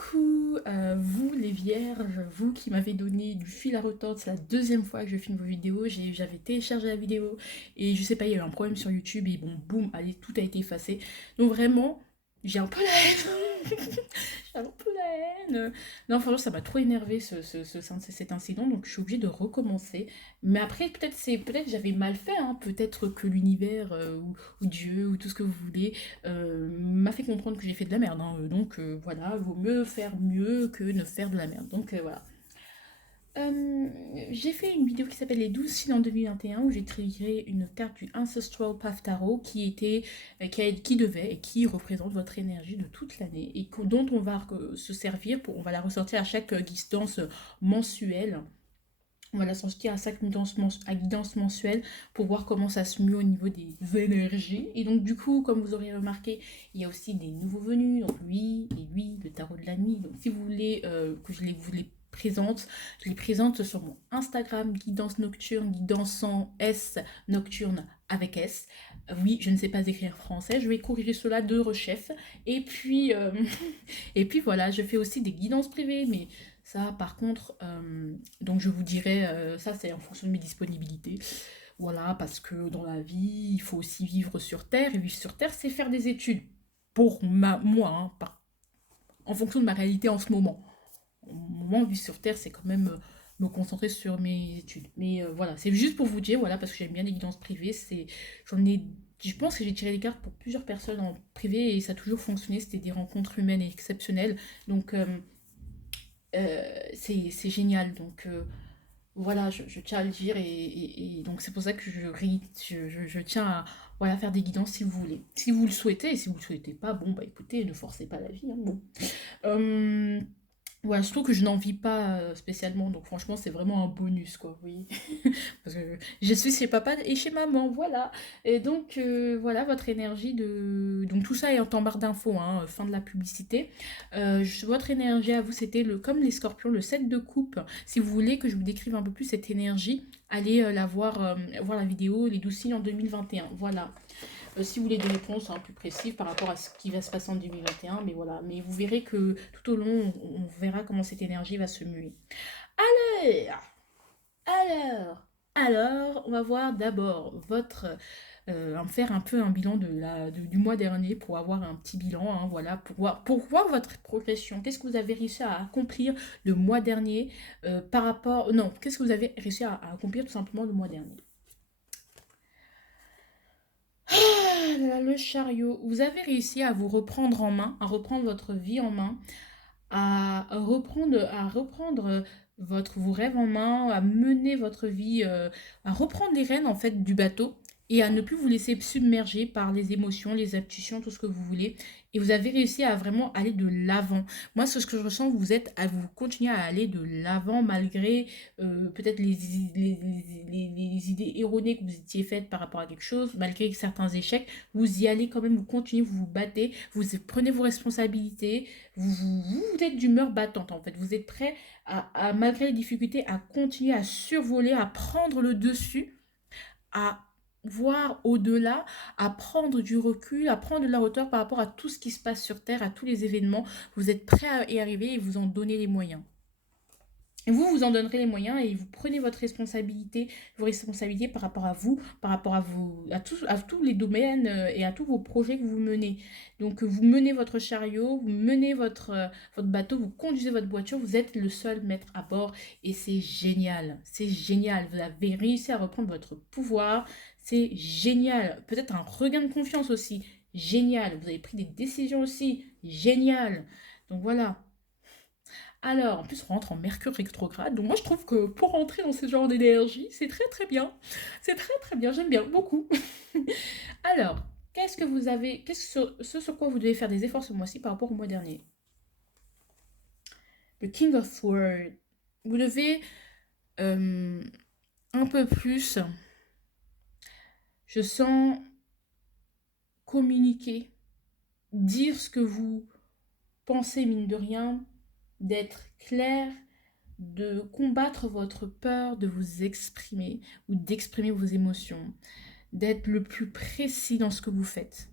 Coucou, vous les vierges, vous qui m'avez donné du fil à retordre, c'est la deuxième fois que je filme vos vidéos, j'avais téléchargé la vidéo et je sais pas, il y a eu un problème sur YouTube et bon, boum, allez, tout a été effacé. Donc vraiment, j'ai un peu la haine. J'ai un peu la haine. Non, franchement, ça m'a trop énervé cet incident, donc je suis obligée de recommencer. Mais après, peut-être que j'avais mal fait, hein. Peut-être que l'univers ou Dieu ou tout ce que vous voulez m'a fait comprendre que j'ai fait de la merde, hein. Donc voilà, vaut mieux faire mieux que ne faire de la merde. Donc voilà. Euh, j'ai fait une vidéo qui s'appelle Les 12 signes en 2021 où j'ai tiré une carte du Ancestral Path Tarot qui devait et qui représente votre énergie de toute l'année et dont on va se servir on va la ressortir à chaque guidance mensuelle. On va la sortir à chaque guidance mensuelle pour voir comment ça se mue au niveau des énergies. Et donc, du coup, comme vous aurez remarqué, il y a aussi des nouveaux venus. Donc, lui, le tarot de la nuit. Donc, si vous voulez que vous les présente, je les présente sur mon Instagram, guidance nocturne, guidance sans S, nocturne avec S. Oui, je ne sais pas écrire français, je vais corriger cela de rechef. Et puis, et puis voilà, je fais aussi des guidances privées, mais ça, par contre, donc je vous dirai, ça c'est en fonction de mes disponibilités. Voilà, parce que dans la vie, il faut aussi vivre sur Terre, et vivre sur Terre, c'est faire des études. Moi, hein, en fonction de ma réalité en ce moment. Au moment, vivre sur Terre, c'est quand même me concentrer sur mes études. Mais voilà, c'est juste pour vous dire, voilà, parce que j'aime bien les guidances privées, j'en ai, je pense que j'ai tiré des cartes pour plusieurs personnes en privé, et ça a toujours fonctionné, c'était des rencontres humaines exceptionnelles. Donc, c'est génial. Donc voilà, je tiens à le dire et donc c'est pour ça que je tiens à voilà, faire des guidances si vous voulez. Si vous le souhaitez, et si vous le souhaitez pas, bon bah écoutez, ne forcez pas la vie, hein, bon. Euh, voilà, je trouve que je n'en vis pas spécialement, donc franchement c'est vraiment un bonus quoi, oui. Parce que je suis chez papa et chez maman, voilà. Et donc, voilà votre énergie de... Donc tout ça est en barre d'infos, hein, fin de la publicité. Votre énergie à vous, c'était comme les scorpions, le 7 de coupe. Si vous voulez que je vous décrive un peu plus cette énergie, allez voir la vidéo Les 12 signes en 2021. Voilà. Si vous voulez des réponses hein, plus précises par rapport à ce qui va se passer en 2021, mais voilà. Mais vous verrez que tout au long, on verra comment cette énergie va se muer. Alors, alors, alors, on va voir d'abord faire un peu un bilan du mois dernier pour avoir un petit bilan, hein, voilà, pour voir votre progression. Qu'est-ce que vous avez réussi à accomplir le mois dernier non, qu'est-ce que vous avez réussi à accomplir tout simplement le mois dernier? Ah là là, le chariot, vous avez réussi à vous reprendre en main, à reprendre votre vie en main, à reprendre vos rêves en main, à mener votre vie, à reprendre les rênes en fait du bateau et à ne plus vous laisser submerger par les émotions, les intuitions, tout ce que vous voulez. Et vous avez réussi à vraiment aller de l'avant. Moi, ce que je ressens, vous continuez à aller de l'avant malgré peut-être les idées erronées que vous étiez faites par rapport à quelque chose, malgré certains échecs. Vous y allez quand même, vous continuez, vous vous battez, vous prenez vos responsabilités, vous êtes d'humeur battante en fait. Vous êtes prêt malgré les difficultés, à continuer à survoler, à prendre le dessus, à voir au-delà, à prendre du recul, à prendre de la hauteur par rapport à tout ce qui se passe sur Terre, à tous les événements. Vous êtes prêt à y arriver et vous en donnez les moyens. Et vous en donnerez les moyens et vous prenez vos responsabilités par rapport à vous, par rapport à tous les domaines et à tous vos projets que vous menez. Donc vous menez votre chariot, vous menez votre bateau, vous conduisez votre voiture, vous êtes le seul maître à bord et c'est génial. C'est génial. Vous avez réussi à reprendre votre pouvoir. C'est génial. Peut-être un regain de confiance aussi. Génial. Vous avez pris des décisions aussi. Génial. Donc voilà. Alors, en plus, on rentre en Mercure rétrograde. Donc, moi, je trouve que pour rentrer dans ce genre d'énergie, c'est très très bien. C'est très très bien. J'aime bien beaucoup. Alors, ce sur quoi vous devez faire des efforts ce mois-ci par rapport au mois dernier? Le King of Swords. Vous devez euh, un peu plus, je sens, communiquer, dire ce que vous pensez, mine de rien, d'être clair, de combattre votre peur de vous exprimer ou d'exprimer vos émotions, d'être le plus précis dans ce que vous faites,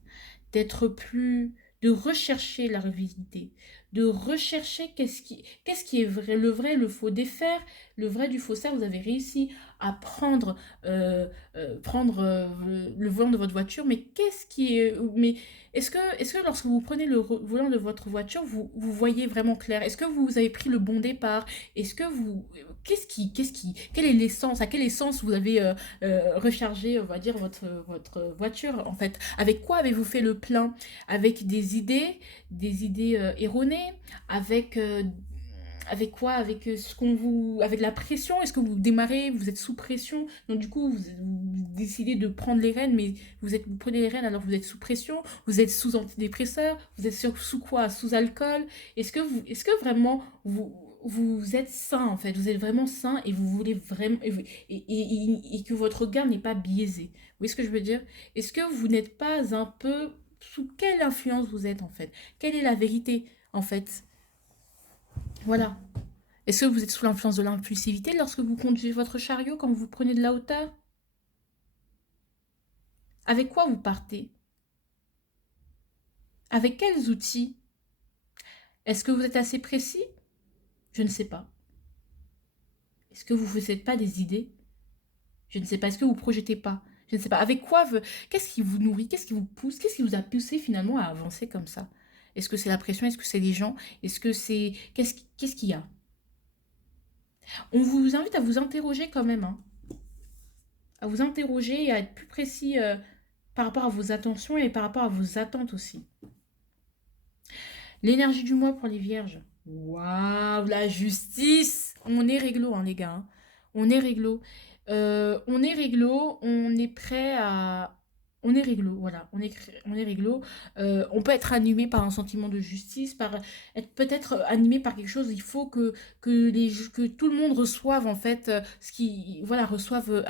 de rechercher la vérité, de rechercher qu'est-ce qui est vrai, le faux, défaire le vrai du faussaire. Vous avez réussi à prendre le volant de votre voiture, mais qu'est-ce qui est... Mais est-ce que lorsque vous prenez le volant de votre voiture, vous voyez vraiment clair? Est-ce que vous avez pris le bon départ? Est-ce que vous... quelle est l'essence? À quelle essence vous avez rechargé, on va dire, votre voiture, en fait? Avec quoi avez-vous fait le plein? Avec des idées erronées? Avec... avec quoi? Avec ce qu'on vous, avec la pression? Est-ce que vous démarrez, vous êtes sous pression, donc du coup vous décidez de prendre les rênes, mais vous prenez les rênes alors que vous êtes sous pression, vous êtes sous antidépresseur, vous êtes sous quoi? Sous alcool? Est-ce que vraiment vous êtes sain en fait, vous êtes vraiment sain et vous voulez vraiment et que votre regard n'est pas biaisé. Vous voyez ce que je veux dire? Est-ce que vous n'êtes pas un peu sous quelle influence vous êtes en fait? Quelle est la vérité en fait? Voilà. Est-ce que vous êtes sous l'influence de l'impulsivité lorsque vous conduisez votre chariot quand vous prenez de la hauteur? Avec quoi vous partez? Avec quels outils? Est-ce que vous êtes assez précis? Je ne sais pas. Est-ce que vous ne vous faites pas des idées? Je ne sais pas. Est-ce que vous ne projetez pas? Je ne sais pas. Avec quoi qu'est-ce qui vous nourrit? Qu'est-ce qui vous pousse? Qu'est-ce qui vous a poussé finalement à avancer comme ça? Est-ce que c'est la pression? Est-ce que c'est les gens? Est-ce que c'est... Qu'est-ce qu'il y a? On vous invite à vous interroger quand même, hein. À vous interroger et à être plus précis par rapport à vos attentions et par rapport à vos attentes aussi. L'énergie du mois pour les vierges. Waouh, la justice. On est réglo, hein, les gars, hein. On est réglo. On est réglo, on est prêt à... On est réglo, voilà, on est réglo. On peut être animé par un sentiment de justice, être peut-être animé par quelque chose. Il faut que tout le monde reçoive en fait ce qui, voilà, reçoivent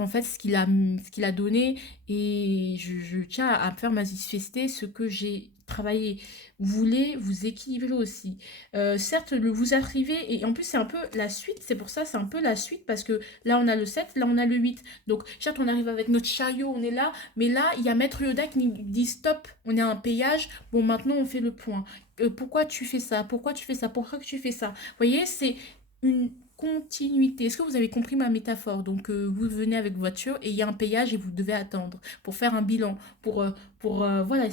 en fait ce qu'il a donné et je tiens à faire manifester ce que j'ai travaillé. Vous voulez vous équilibrer aussi. Certes, vous arrivez, et en plus c'est un peu la suite, c'est pour ça c'est un peu la suite parce que là on a le 7, là on a le 8. Donc certes on arrive avec notre chariot, on est là, mais là il y a Maître Yoda qui nous dit stop, on est à un péage, bon maintenant on fait le point. Pourquoi tu fais ça? Pourquoi tu fais ça? Pourquoi tu fais ça? Vous voyez, c'est une continuité. Est-ce que vous avez compris ma métaphore? Donc, vous venez avec voiture et il y a un péage et vous devez attendre pour faire un bilan, voilà,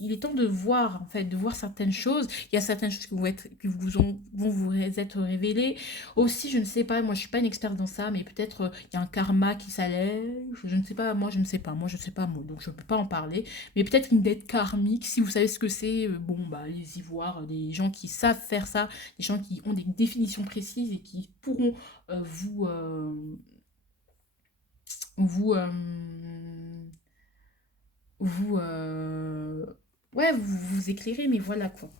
il est temps de voir, en fait, de voir certaines choses. Il y a certaines choses vont vous être révélées. Aussi, je ne sais pas, moi, je suis pas une experte dans ça, mais peut-être il y a un karma qui s'allège. Je ne sais pas, moi, je ne sais pas, moi, je ne sais pas, moi, donc je ne peux pas en parler. Mais peut-être une dette karmique, si vous savez ce que c'est, bon, bah, allez-y voir des gens qui savent faire ça, des gens qui ont des définitions précises et qui pourront vous, vous, ouais, vous éclairer, mais voilà quoi.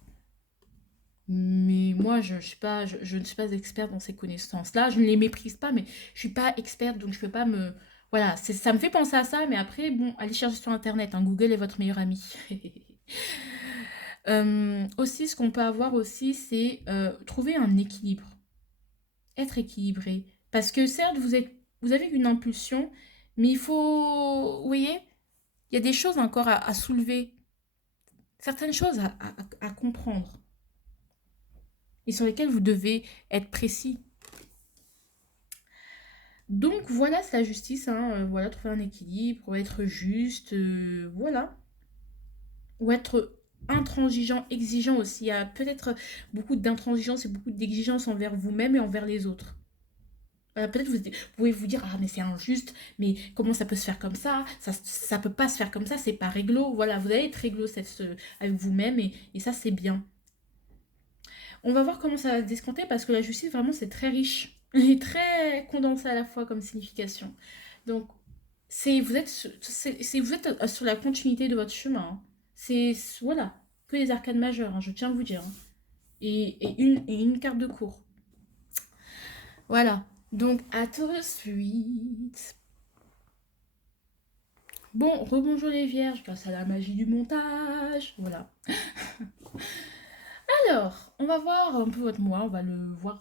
Mais moi, je suis pas, je ne suis pas experte dans ces connaissances-là. Je ne les méprise pas, mais je suis pas experte, donc je peux pas me... Voilà, ça me fait penser à ça, mais après, bon, allez chercher sur Internet, hein, Google est votre meilleur ami. Aussi, ce qu'on peut avoir aussi, c'est trouver un équilibre, être équilibré. Parce que certes, vous avez une impulsion, mais il faut, vous voyez, il y a des choses encore à soulever, certaines choses à comprendre, et sur lesquelles vous devez être précis. Donc voilà, c'est la justice, hein, voilà, trouver un équilibre, être juste, voilà. Ou être intransigeant, exigeant aussi. Il y a peut-être beaucoup d'intransigeance et beaucoup d'exigence envers vous-même et envers les autres. Peut-être vous pouvez vous dire, ah mais c'est injuste, mais comment ça peut se faire comme ça peut pas se faire comme ça, c'est pas réglo. Voilà, vous allez être réglo avec vous-même et ça c'est bien. On va voir comment ça va se descompter parce que la justice vraiment c'est très riche et très condensé à la fois comme signification. Donc vous êtes sur la continuité de votre chemin, hein. C'est voilà, que les arcanes majeures, hein, je tiens à vous dire, hein. Et une carte de cours. Voilà. Donc à tout de suite. Bon, rebonjour les vierges grâce à la magie du montage. Voilà. Alors, on va voir un peu votre mois, on va le voir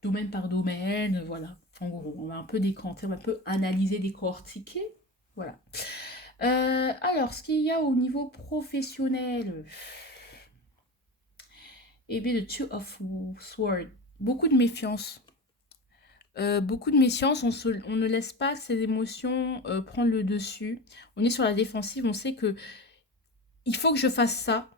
domaine par domaine, voilà. En gros, on va un peu décanter, on va un peu analyser, décortiquer. Voilà. Alors, ce qu'il y a au niveau professionnel, eh bien, the Two of Swords, beaucoup de méfiance. Beaucoup de méfiance, on ne laisse pas ses émotions prendre le dessus. On est sur la défensive, on sait que il faut que je fasse ça.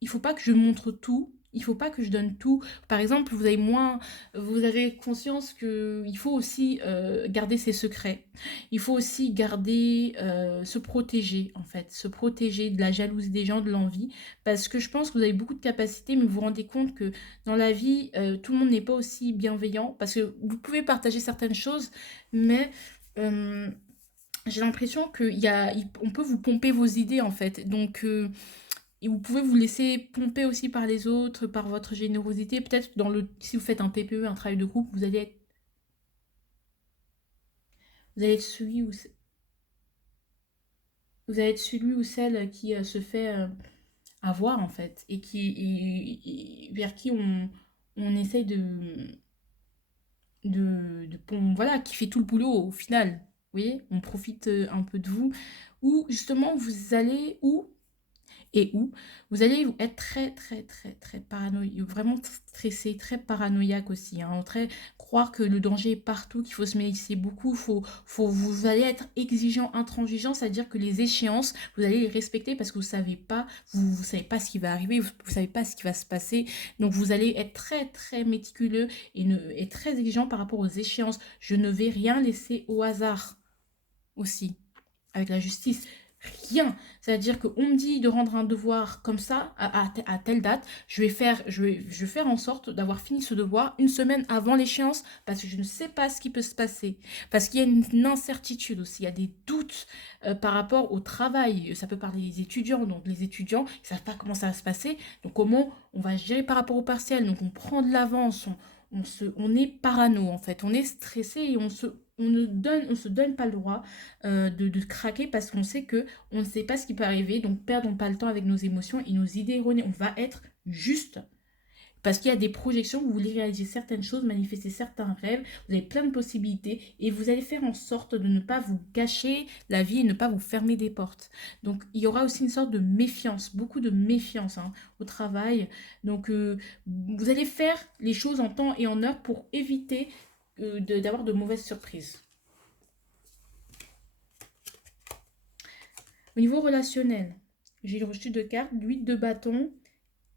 Il faut pas que je montre tout. Il faut pas que je donne tout. Par exemple, vous avez conscience que il faut aussi garder ses secrets. Il faut aussi garder, se protéger en fait, se protéger de la jalousie des gens, de l'envie, parce que je pense que vous avez beaucoup de capacités, mais vous vous rendez compte que dans la vie, tout le monde n'est pas aussi bienveillant, parce que vous pouvez partager certaines choses, mais euh, j'ai l'impression on peut vous pomper vos idées en fait. Donc et vous pouvez vous laisser pomper aussi par les autres, par votre générosité. Peut-être si vous faites un TPE, un travail de groupe, vous allez être vous allez être celui ou celle qui se fait avoir en fait et vers qui on essaye voilà, qui fait tout le boulot au final. Vous voyez, on profite un peu de vous. Ou justement, vous allez où vous allez être très très très très paranoïaque, vraiment stressé, très paranoïaque aussi, hein, très croire que le danger est partout, qu'il faut se méfier beaucoup, vous allez être exigeant, intransigeant, c'est-à-dire que les échéances, vous allez les respecter parce que vous savez pas ce qui va arriver, vous savez pas ce qui va se passer, donc vous allez être très très méticuleux et très exigeant par rapport aux échéances. Je ne vais rien laisser au hasard aussi avec la justice. Rien. C'est-à-dire qu'on me dit de rendre un devoir comme ça, à telle date, je vais faire en sorte d'avoir fini ce devoir une semaine avant l'échéance, parce que je ne sais pas ce qui peut se passer. Parce qu'il y a une incertitude aussi, il y a des doutes par rapport au travail. Ça peut parler des étudiants, donc les étudiants, ils ne savent pas comment ça va se passer, donc comment on va gérer par rapport au partiel, donc on prend de l'avance, on est parano en fait, on est stressé et on se donne pas le droit de craquer parce qu'on sait que on ne sait pas ce qui peut arriver, donc perdons pas le temps avec nos émotions et nos idées erronées. On va être juste. Parce qu'il y a des projections, vous voulez réaliser certaines choses, manifester certains rêves, vous avez plein de possibilités et vous allez faire en sorte de ne pas vous gâcher la vie et ne pas vous fermer des portes. Donc il y aura aussi une sorte de méfiance, beaucoup de méfiance hein, au travail. Donc vous allez faire les choses en temps et en heure pour éviter d'avoir de mauvaises surprises. Au niveau relationnel, j'ai le reçu de cartes, l'huile de bâton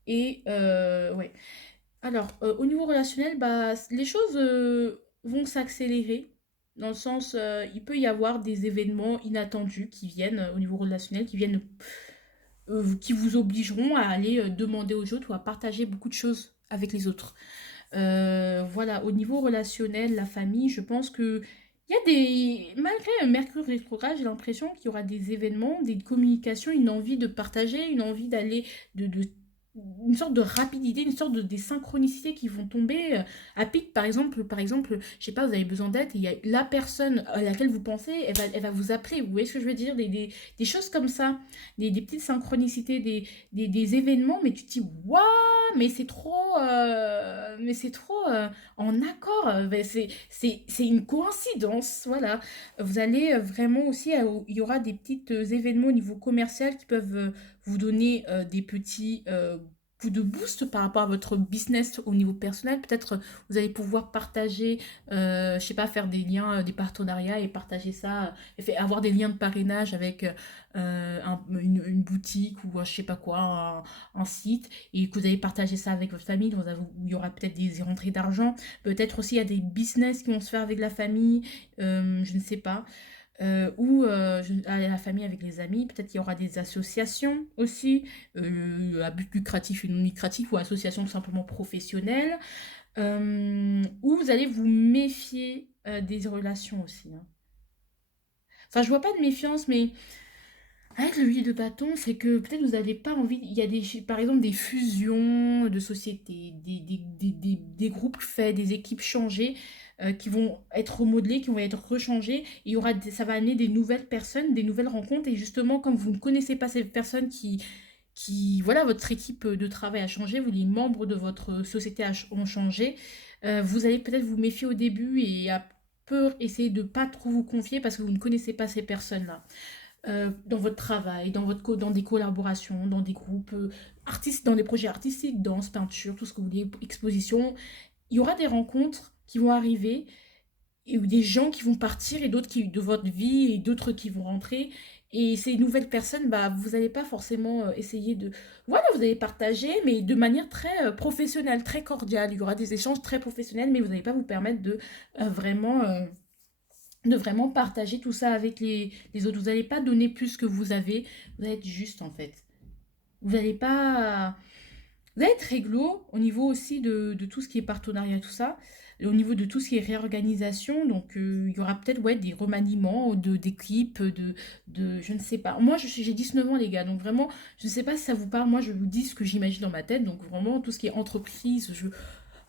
et ouais. Alors, au niveau relationnel, bah, les choses vont s'accélérer. Dans le sens, il peut y avoir des événements inattendus qui viennent au niveau relationnel, qui vous obligeront à aller demander aux autres ou à partager beaucoup de choses avec les autres. Voilà, au niveau relationnel, la famille, je pense que il y a malgré Mercure rétrograde, j'ai l'impression qu'il y aura des événements, des communications, une envie de partager, une envie d'aller, de une sorte de rapidité, une sorte des synchronicités qui vont tomber à pic. Par exemple, je sais pas, vous avez besoin d'aide et il y a la personne à laquelle vous pensez, elle va vous appeler. Vous voyez ce que je veux dire? Des choses comme ça, des petites synchronicités, des événements, mais tu te dis, waouh! Mais c'est trop en accord. Ben, c'est une coïncidence, voilà. Vous allez vraiment aussi, il y aura des petits événements au niveau commercial qui peuvent vous donner des petits coups de boost par rapport à votre business au niveau personnel. Peut-être vous allez pouvoir partager, je sais pas, faire des liens, des partenariats et partager ça, avoir des liens de parrainage avec une boutique ou je sais pas quoi, un site et que vous allez partager ça avec votre famille, donc où il y aura peut-être des rentrées d'argent, peut-être aussi il y a des business qui vont se faire avec la famille, je ne sais pas, la famille avec les amis, peut-être qu'il y aura des associations aussi, à but lucratif et non lucratif, ou associations tout simplement professionnelles, où vous allez vous méfier des relations aussi, hein. Enfin, je vois pas de méfiance, mais avec le huile de bâton, c'est que peut-être vous n'avez pas envie. Il y a par exemple des fusions de sociétés, des groupes faits, des équipes changées qui vont être remodelées, qui vont être rechangées. Il y aura ça va amener des nouvelles personnes, des nouvelles rencontres. Et justement, comme vous ne connaissez pas ces personnes voilà, votre équipe de travail a changé, les membres de votre société ont changé, vous allez peut-être vous méfier au début et à peur essayer de pas trop vous confier parce que vous ne connaissez pas ces personnes-là. dans votre travail, dans des collaborations, dans des groupes artistes, dans des projets artistiques, danse, peinture, tout ce que vous voulez, exposition. Il y aura des rencontres qui vont arriver et des gens qui vont partir et d'autres qui de votre vie et d'autres qui vont rentrer. Et ces nouvelles personnes, bah, vous n'allez pas forcément essayer de... Voilà, vous allez partager, mais de manière très professionnelle, très cordiale. Il y aura des échanges très professionnels, mais vous n'allez pas vous permettre de vraiment partager tout ça avec les autres. Vous n'allez pas donner plus que vous avez. Vous allez être juste, en fait. Vous n'allez pas... Vous allez être réglo au niveau aussi de tout ce qui est partenariat, tout ça. Et au niveau de tout ce qui est réorganisation, donc il y aura peut-être ouais, des remaniements d'équipes, je ne sais pas. Moi, j'ai 19 ans, les gars, donc vraiment, je ne sais pas si ça vous parle. Moi, je vous dis ce que j'imagine dans ma tête. Donc vraiment, tout ce qui est entreprise,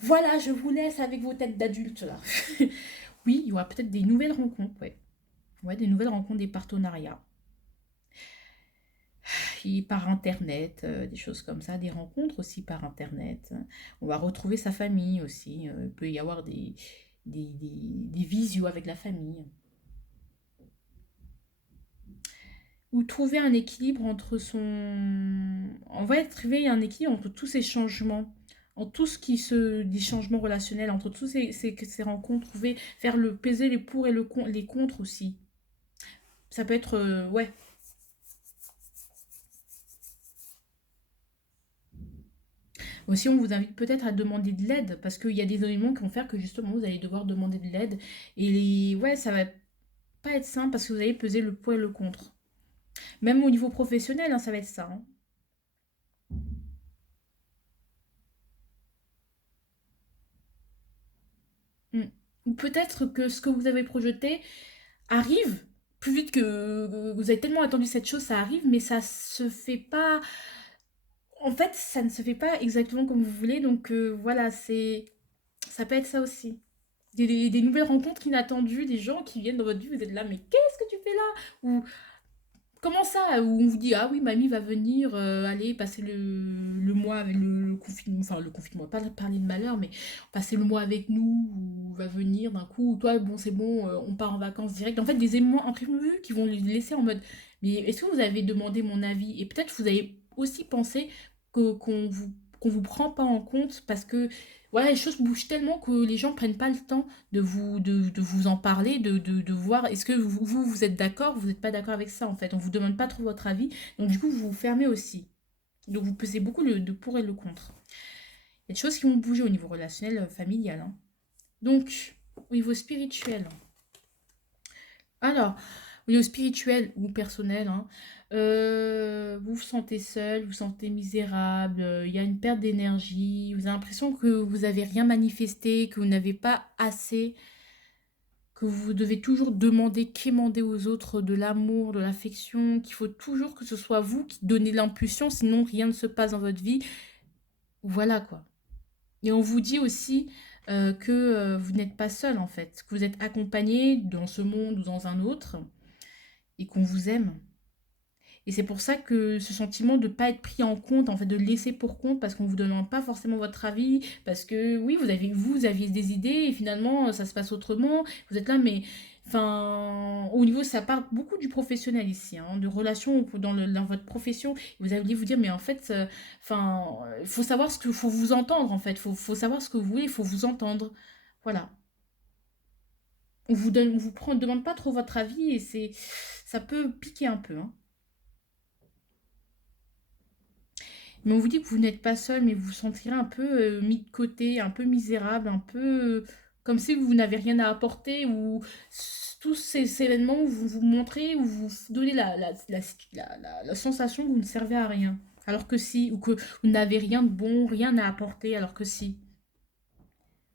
voilà, je vous laisse avec vos têtes d'adultes, là. Oui, il y aura peut-être des nouvelles rencontres, ouais. Ouais, des nouvelles rencontres, des partenariats. Et par internet, des choses comme ça, des rencontres aussi par internet. On va retrouver sa famille aussi. Il peut y avoir des visios avec la famille. Ou trouver un équilibre entre son... On va trouver un équilibre entre tous ces changements, en tout ce qui se... des changements relationnels, entre tous ces rencontres, trouver, faire le peser les pour et les contre aussi. Ça peut être, ouais. Aussi, on vous invite peut-être à demander de l'aide parce qu'il y a des éléments qui vont faire que justement vous allez devoir demander de l'aide. Et ouais, ça va pas être simple parce que vous allez peser le pour et le contre. Même au niveau professionnel, hein, ça va être ça, hein. Mm. Ou peut-être que ce que vous avez projeté arrive plus vite que vous avez tellement attendu cette chose, ça arrive, mais ça se fait pas. En fait, ça ne se fait pas exactement comme vous voulez. Donc voilà, ça peut être ça aussi. Des nouvelles rencontres inattendues, des gens qui viennent dans votre vie, vous êtes là, mais qu'est-ce que tu fais là? Ou comment ça? Où on vous dit, ah oui, mamie va venir aller passer le mois avec le confinement, enfin le confinement, pas parler de malheur, mais passer le mois avec nous, ou va venir d'un coup, ou toi, bon, c'est bon, on part en vacances direct. En fait, des éléments imprévus qui vont les laisser en mode, mais est-ce que vous avez demandé mon avis? Et peut-être vous avez aussi pensé qu'on vous prend pas en compte parce que voilà, les choses bougent tellement que les gens prennent pas le temps de vous en parler, de voir est-ce que vous êtes d'accord, vous n'êtes pas d'accord avec ça en fait. On vous demande pas trop votre avis, donc du coup vous vous fermez aussi. Donc vous pesez beaucoup de pour et le contre. Il y a des choses qui vont bouger au niveau relationnel, familial, hein. Donc, au niveau spirituel. Alors, au niveau spirituel ou personnel, hein, vous vous sentez seul, vous vous sentez misérable, il y a une perte d'énergie, vous avez l'impression que vous n'avez rien manifesté, que vous n'avez pas assez, que vous devez toujours demander, quémander aux autres de l'amour, de l'affection, qu'il faut toujours que ce soit vous qui donnez l'impulsion, sinon rien ne se passe dans votre vie. Voilà quoi. Et on vous dit aussi que vous n'êtes pas seul en fait, que vous êtes accompagné dans ce monde ou dans un autre et qu'on vous aime. Et c'est pour ça que ce sentiment de ne pas être pris en compte, en fait, de laisser pour compte, parce qu'on ne vous demande pas forcément votre avis, parce que oui, vous aviez des idées, et finalement, ça se passe autrement. Vous êtes là, mais enfin, au niveau, ça part beaucoup du professionnel ici, hein, de relations dans votre profession. Vous allez vous dire, mais en fait, enfin, il faut savoir ce que faut vous entendre, en fait. Faut savoir ce que vous voulez, il faut vous entendre. Voilà. Demande pas trop votre avis, et ça peut piquer un peu, hein. Mais on vous dit que vous n'êtes pas seul, mais vous vous sentirez un peu mis de côté, un peu misérable, un peu comme si vous n'avez rien à apporter, ou tous ces événements où vous vous montrez, où vous donnez la sensation que vous ne servez à rien. Alors que si, ou que vous n'avez rien de bon, rien à apporter, alors que si.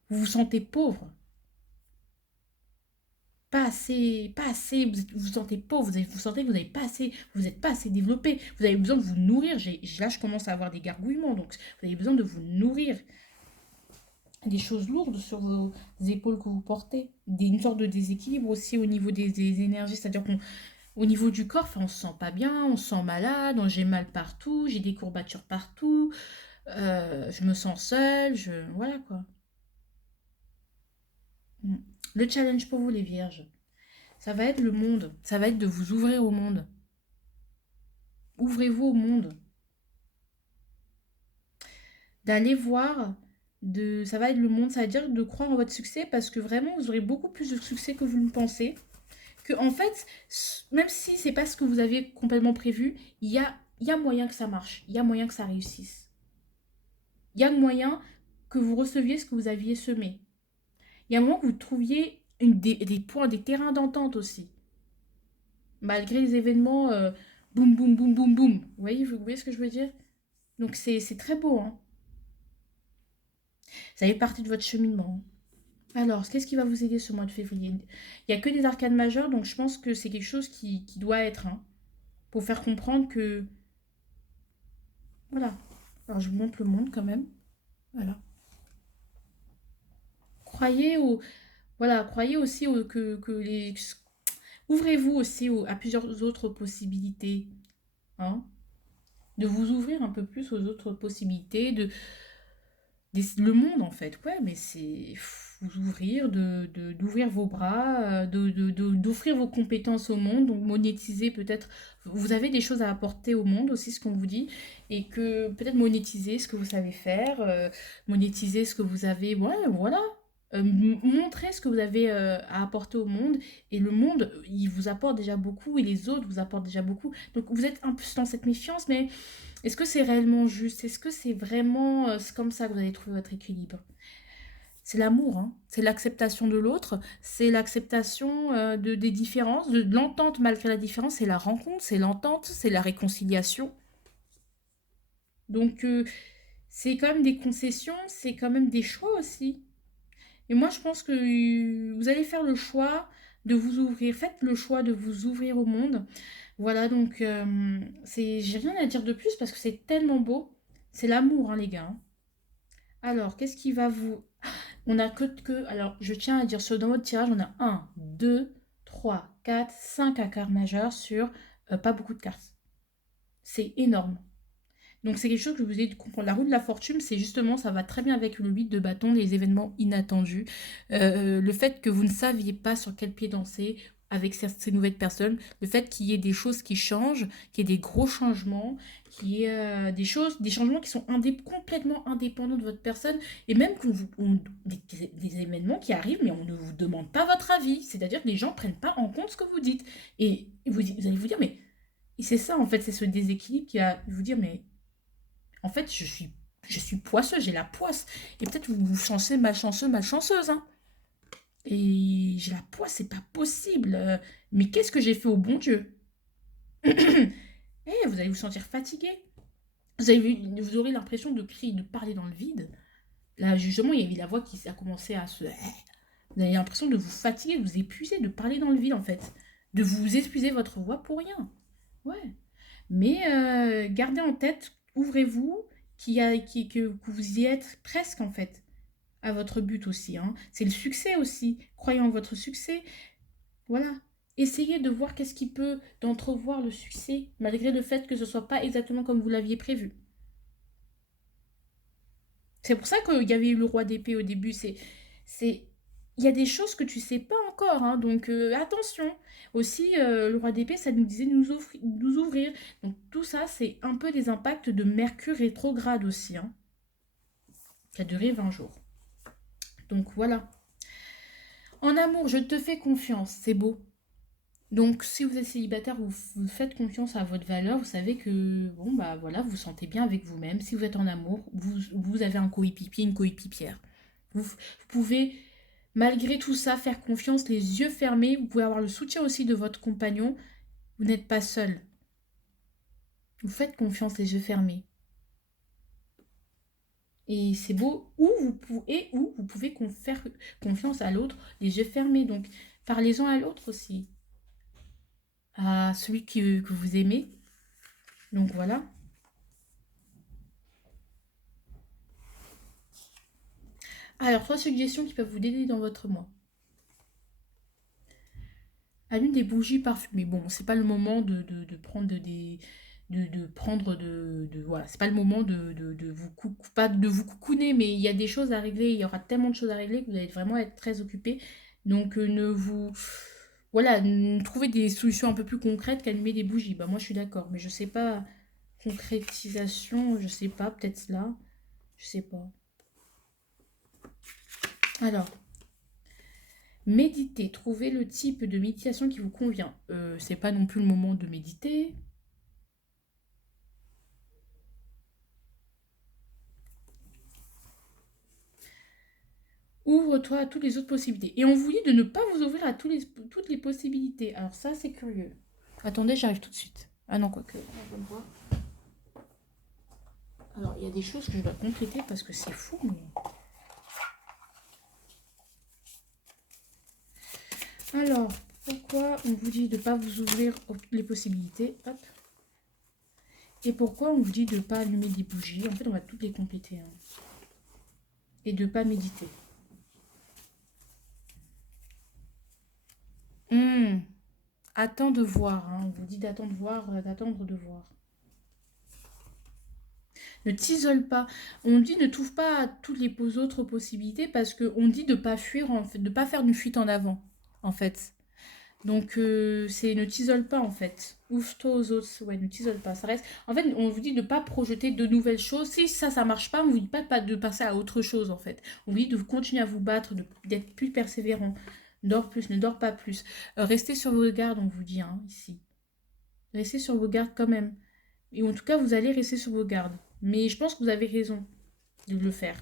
Vous vous sentez pauvre, pas assez, vous vous sentez pauvre, vous sentez que vous n'avez pas assez, vous n'êtes pas assez développé, vous avez besoin de vous nourrir. Là, je commence à avoir des gargouillements, donc vous avez besoin de vous nourrir. Des choses lourdes sur vos épaules que vous portez, une sorte de déséquilibre aussi au niveau des énergies, c'est-à-dire qu'au niveau du corps, enfin, on se sent pas bien, on se sent malade, j'ai mal partout, j'ai des courbatures partout, je me sens seule, voilà quoi. Le challenge pour vous les vierges, ça va être le monde, ça va être de vous ouvrir au monde. Ouvrez-vous au monde. D'aller voir, ça va être le monde, ça veut dire de croire en votre succès parce que vraiment, vous aurez beaucoup plus de succès que vous ne pensez. Que en fait, même si c'est pas ce que vous avez complètement prévu, il y a moyen que ça marche, il y a moyen que ça réussisse. Il y a moyen que vous receviez ce que vous aviez semé. Il y a moyen que vous trouviez des points, des terrains d'entente aussi. Malgré les événements boum, boum, boum, boum, boum. Vous voyez ce que je veux dire? Donc c'est très beau, hein. Ça fait partie de votre cheminement. Alors, qu'est-ce qui va vous aider ce mois de février? Il n'y a que des arcanes majeures, donc je pense que c'est quelque chose qui doit être, hein, pour faire comprendre que... Voilà. Alors, je vous montre le monde quand même. Voilà. Croyez au... Voilà, croyez aussi que les... Ouvrez-vous aussi à plusieurs autres possibilités, hein, de vous ouvrir un peu plus aux autres possibilités, le monde en fait. Ouais, mais c'est vous ouvrir, d'ouvrir vos bras, d'offrir vos compétences au monde, donc monétiser peut-être. Vous avez des choses à apporter au monde aussi, ce qu'on vous dit, et que peut-être monétiser ce que vous savez faire, monétiser ce que vous avez. Ouais, voilà. Montrer ce que vous avez à apporter au monde, et le monde il vous apporte déjà beaucoup et les autres vous apportent déjà beaucoup, donc vous êtes un peu dans cette méfiance, mais est-ce que c'est réellement juste? Est-ce que c'est vraiment c'est comme ça que vous allez trouver votre équilibre? C'est l'amour, hein. C'est l'acceptation de l'autre, c'est l'acceptation des différences, de l'entente malgré la différence, c'est la rencontre, c'est l'entente, c'est la réconciliation. Donc c'est quand même des concessions, c'est quand même des choix aussi. Et moi je pense que vous allez faire le choix de vous ouvrir, faites le choix de vous ouvrir au monde. Voilà, donc j'ai rien à dire de plus parce que c'est tellement beau. C'est l'amour, hein, les gars, hein. Alors, qu'est-ce qui va vous... On a Alors, je tiens à dire, dans votre tirage, on a un 2 3 4 5 cartes majeures sur pas beaucoup de cartes. C'est énorme. Donc, c'est quelque chose que je vous ai dit de comprendre. La roue de la fortune, c'est justement, ça va très bien avec le 8 de bâton, les événements inattendus. Le fait que vous ne saviez pas sur quel pied danser avec ces nouvelles personnes. Le fait qu'il y ait des choses qui changent, qu'il y ait des gros changements, qu'il y ait des changements qui sont complètement indépendants de votre personne. Et même que des événements qui arrivent, mais on ne vous demande pas votre avis. C'est-à-dire que les gens ne prennent pas en compte ce que vous dites. Et vous allez vous dire, mais c'est ça, en fait, c'est ce déséquilibre qui va vous dire, mais en fait, je suis poisseux, j'ai la poisse. Et peut-être vous vous sentez malchanceux, malchanceuse, hein. Et j'ai la poisse, c'est pas possible. Mais qu'est-ce que j'ai fait au bon Dieu? Vous allez vous sentir fatigué. Vous aurez l'impression de crier, de parler dans le vide. Là, justement, il y avait la voix qui a commencé à se... Vous avez l'impression de vous fatiguer, de vous épuiser, de parler dans le vide, en fait. De vous épuiser votre voix pour rien. Ouais. Mais gardez en tête, ouvrez-vous, que vous y êtes presque en fait, à votre but aussi, hein. C'est le succès aussi. Croyez en votre succès. Voilà. Essayez de voir qu'est-ce qui peut, d'entrevoir le succès, malgré le fait que ce ne soit pas exactement comme vous l'aviez prévu. C'est pour ça qu'il y avait eu le roi d'épée au début. C'est, il y a des choses que tu sais pas encore, hein, donc attention. Aussi, le roi d'épée, ça nous disait de nous ouvrir. Donc tout ça, c'est un peu des impacts de Mercure rétrograde aussi, hein, qui a duré 20 jours. Donc voilà. En amour, je te fais confiance, c'est beau. Donc si vous êtes célibataire, vous faites confiance à votre valeur, vous savez que, bon, bah voilà, vous vous sentez bien avec vous-même. Si vous êtes en amour, vous avez un coéquipier, une coéquipière. Vous pouvez, malgré tout ça, faire confiance, les yeux fermés. Vous pouvez avoir le soutien aussi de votre compagnon. Vous n'êtes pas seul. Vous faites confiance, les yeux fermés. Et c'est beau. Ou vous pouvez faire confiance à l'autre, les yeux fermés. Donc, parlez-en à l'autre aussi. À celui que vous aimez. Donc, voilà. Alors, 3 suggestions qui peuvent vous aider dans votre mois. Allume des bougies parfumées. Bon, c'est pas le moment de prendre voilà, c'est pas le moment pas de vous coucouner, mais il y a des choses à régler, il y aura tellement de choses à régler que vous allez vraiment être très occupé. Donc ne vous Voilà, trouver des solutions un peu plus concrètes qu'allumer des bougies. Bah moi je suis d'accord, mais je sais pas, concrétisation, je sais pas, peut-être là, je sais pas. Alors, méditer, trouver le type de méditation qui vous convient. C'est pas non plus le moment de méditer. Ouvre-toi à toutes les autres possibilités. Et on vous dit de ne pas vous ouvrir à toutes les possibilités. Alors ça, c'est curieux. Attendez, j'arrive tout de suite. Ah non, quoique, on va le voir. Alors, il y a des choses que je dois compléter parce que c'est fou, mais... Alors, pourquoi on vous dit de ne pas vous ouvrir à toutes les possibilités? Hop. Et pourquoi on vous dit de ne pas allumer des bougies? En fait, on va toutes les compléter. Hein. Et de ne pas méditer. Attends de voir. Hein. On vous dit d'attendre de voir, d'attendre de voir. Ne t'isole pas. On dit ne t'ouvre pas à toutes les autres possibilités parce qu'on dit de ne pas fuir, en fait, de ne pas faire une fuite en avant, en fait. Donc, c'est ne t'isole pas, en fait. Ouvre-toi aux autres. Ouais, ne t'isole pas. Ça reste... En fait, on vous dit de ne pas projeter de nouvelles choses. Si ça marche pas, on vous dit pas de passer à autre chose, en fait. On vous dit de continuer à vous battre, d'être plus persévérant. Dors plus, ne dors pas plus. Restez sur vos gardes, on vous dit, hein, ici. Restez sur vos gardes quand même. Et en tout cas, vous allez rester sur vos gardes. Mais je pense que vous avez raison de le faire.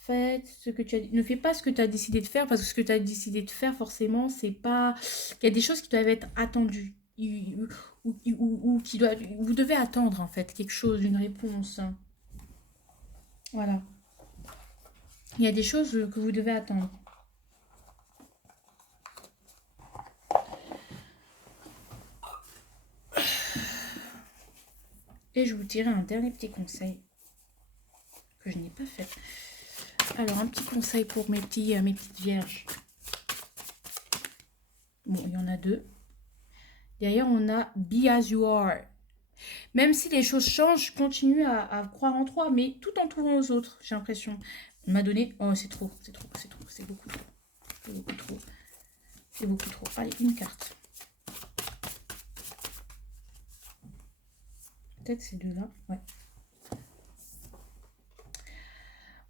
Faites ce que tu as dit. Ne fais pas ce que tu as décidé de faire parce que ce que tu as décidé de faire, forcément, c'est pas. Il y a des choses qui doivent être attendues. Ou qui doivent. Vous devez attendre, en fait, quelque chose, une réponse. Voilà. Il y a des choses que vous devez attendre. Et je vous dirai un dernier petit conseil que je n'ai pas fait. Alors, un petit conseil pour mes petites vierges. Bon, il y en a deux. Derrière, on a Be As You Are. Même si les choses changent, continue à croire en toi, mais tout en t'ouvrant aux autres, j'ai l'impression. On m'a donné... Oh, c'est trop, c'est trop, c'est trop, c'est beaucoup trop. C'est beaucoup trop. C'est beaucoup trop. Allez, une carte. Peut-être ces deux-là, ouais.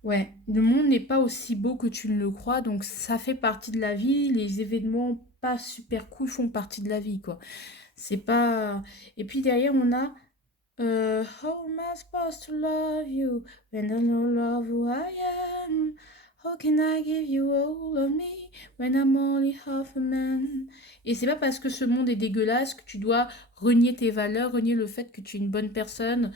Ouais, le monde n'est pas aussi beau que tu ne le crois, donc ça fait partie de la vie. Les événements pas super cool font partie de la vie, quoi. C'est pas... Et puis derrière, on a... how am I supposed to love you when I don't love who I am? How can I give you all of me when I'm only half a man? Et c'est pas parce que ce monde est dégueulasse que tu dois renier tes valeurs, renier le fait que tu es une bonne personne.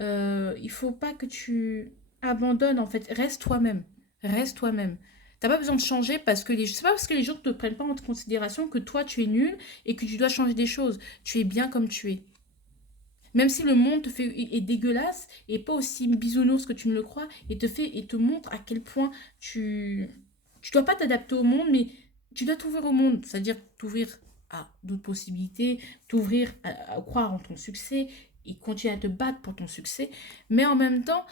Il faut pas que tu abandonnes, en fait. Reste toi-même. Reste toi-même. T'as pas besoin de changer parce que c'est pas parce que les gens ne te prennent pas en considération que toi tu es nul et que tu dois changer des choses. Tu es bien comme tu es. Même si le monde est dégueulasse et pas aussi bisounours que tu ne le crois et te montre à quel point tu dois pas t'adapter au monde, mais tu dois t'ouvrir au monde, c'est-à-dire t'ouvrir à d'autres possibilités, t'ouvrir à croire en ton succès et continuer à te battre pour ton succès, mais en même temps,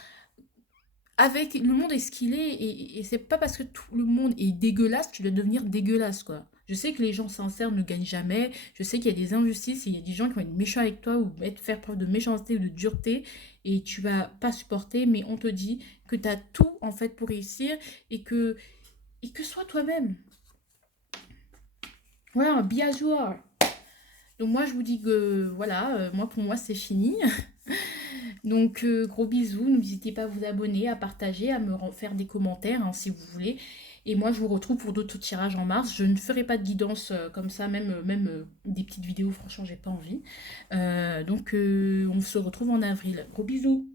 avec le monde est ce qu'il est, et c'est pas parce que tout le monde est dégueulasse, tu dois devenir dégueulasse, quoi. Je sais que les gens sincères ne gagnent jamais, je sais qu'il y a des injustices, et il y a des gens qui vont être méchants avec toi, ou faire preuve de méchanceté ou de dureté, et tu vas pas supporter, mais on te dit que tu as tout, en fait, pour réussir, et que sois toi-même. Voilà, be as you are. Donc moi, je vous dis que, voilà, moi, pour moi, c'est fini. Donc, gros bisous. N'hésitez pas à vous abonner, à partager, à me faire des commentaires hein, si vous voulez. Et moi, je vous retrouve pour d'autres tirages en mars. Je ne ferai pas de guidance comme ça, même des petites vidéos. Franchement, j'ai pas envie. Donc, on se retrouve en avril. Gros bisous.